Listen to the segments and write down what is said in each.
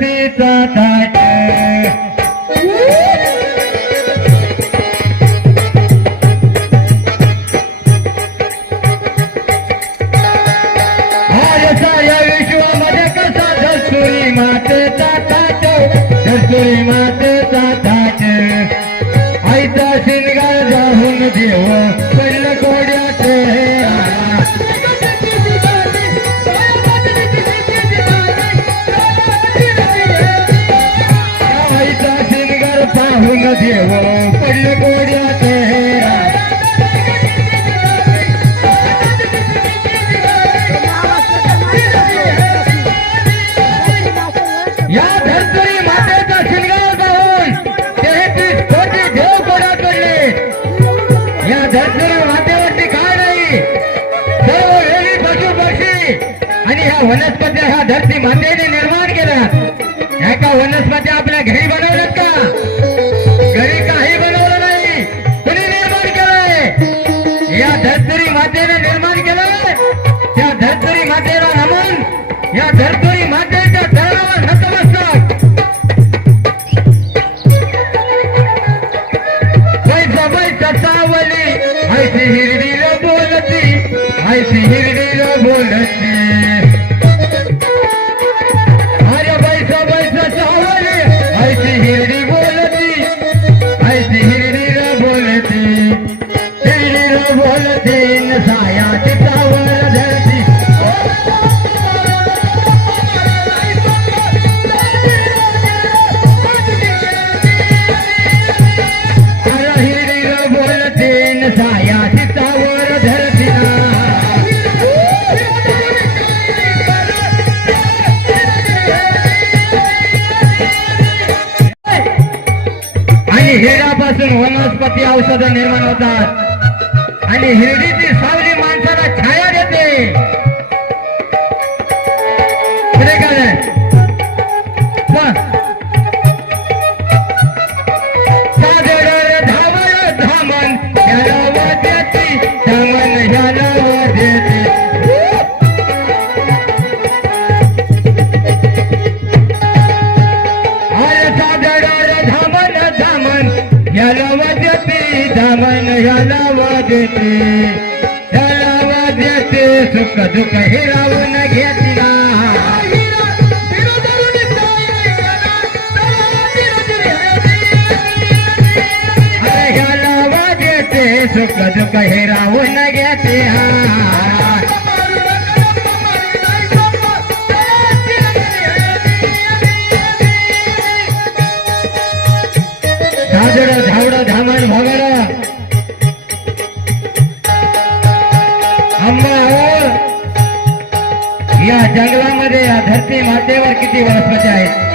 pita tate देव पडलं या धरतरी मातेचा शिंगार जाऊन तेहतीस कोटी देव पडले या धरतरी मातेवरती काय नाही? सर्व वेळी पशु पक्षी आणि ह्या वनस्पत्या ह्या धरती मातेने निर्माण केल्या. ह्या का वनस्पत्या आपल्या घरी बनवल्यात ऐसी हिरडीला बोलती ऐसी हिरडीला बोलती. अरे बैसा बैसा चावली ऐसी वनस्पती औषध निर्माण होतात. आणि हिरडीची सावली ह्याला वाजती ह्याला वाजते सुख दुःख हिरावून घेतला ह्याला वाजते सुख दुःख हिरावून घेते हा. या जंगलामध्ये या धरती मातेवर किती वनस्पती आहेत?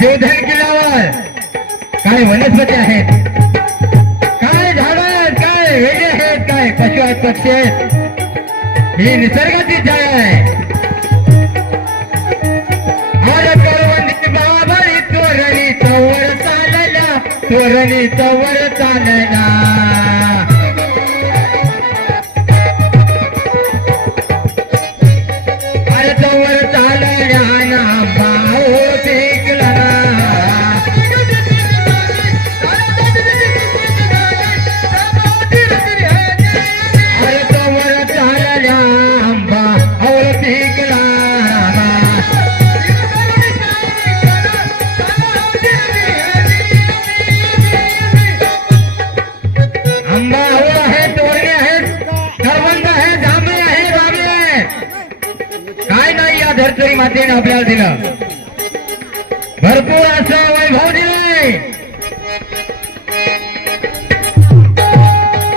या देवधान किल्ल्यावर काय वनस्पती आहेत. काय झाड आहेत काय वेगळे आहेत काय पशु आहेत पक्षी आहेत ही निसर्गाची जागा आहे तोरणी तवर चालला तोरणी तवर चालला. काय मातेने आपल्याला दिलं. भरपूर असं वैभव दिलंय.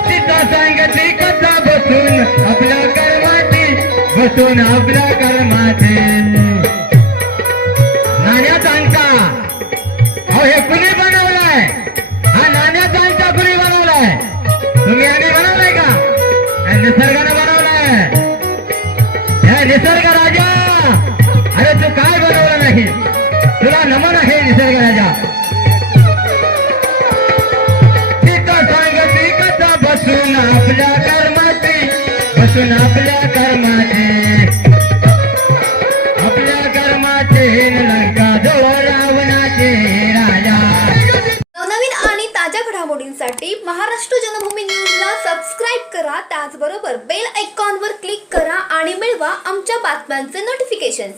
तिचा सांगती कथा बसून आपल्या कर्माची बसून आपल्या कर्माचे. नाण्या सांगता अहो हे कुणी बनवलाय? हा नाण्या सांगता कुणी बनवलाय? तुम्ही आम्ही बनवलाय का? या निसर्गानं बनवलाय. हे निसर्ग राजा बनवलं नाही. तुला नमन आहे निसर्ग राजा कथा बसून आपल्या कर्माची? बसून आपल्या कर्माची. आपल्या कर्माचे लंका जवळ रावणाचे राजा. नवनवीन आणि ताज्या घडामोडींसाठी महाराष्ट्र जनभूमी न्यूजला सबस्क्राईब करा. त्याचबरोबर बेल आयकॉनवर क्लिक करा आणि मिळवा आमच्या बातम्यांचे नोटिफिकेशन